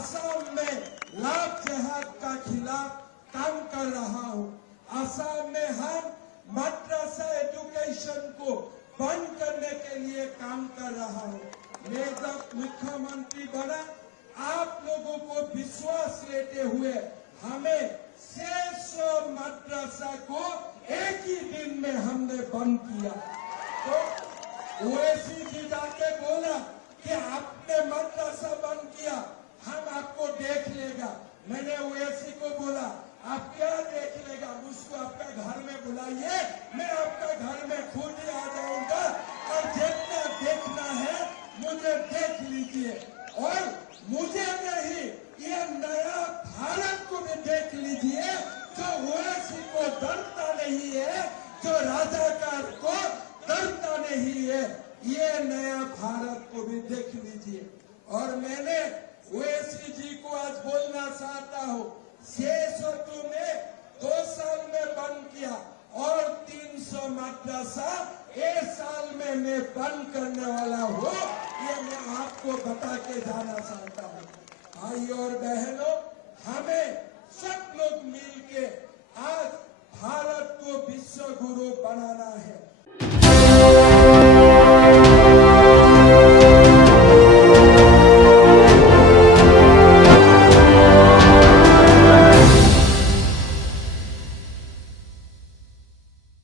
असम में लाभ जिहाद का खिलाफ काम कर रहा हूँ। असम में हम मद्रसा एजुकेशन को बंद करने के लिए काम कर रहा हूँ। मैं जब मुख्यमंत्री बना, आप लोगों को विश्वास लेते हुए हमें 600 मद्रसा को एक ही दिन में हमने बंद किया। तो ओवैसी जी जाके बोला कि आपने मद्रसा बंद किया, हम आपको देख लेगा। मैंने ओवैसी को बोला, आप क्या देख लेगा, मुझको आपका घर में बुलाइए, मैं आपका घर में खुद ही आ जाऊंगा और जितना देखना है मुझे देख लीजिए। और मुझे नहीं, ये नया भारत को भी देख लीजिए, जो ओवैसी को डरता नहीं है, जो राजाकार को डरता नहीं है, ये नया भारत को भी देख लीजिए। और मैंने ओवैसी जी को आज बोलना चाहता हूँ, 600 में 2 साल में बंद किया और 300 मद्रसा 1 साल में मैं बंद करने वाला हूँ, ये मैं आपको बता के जाना चाहता हूँ। भाई और बहनों, हमें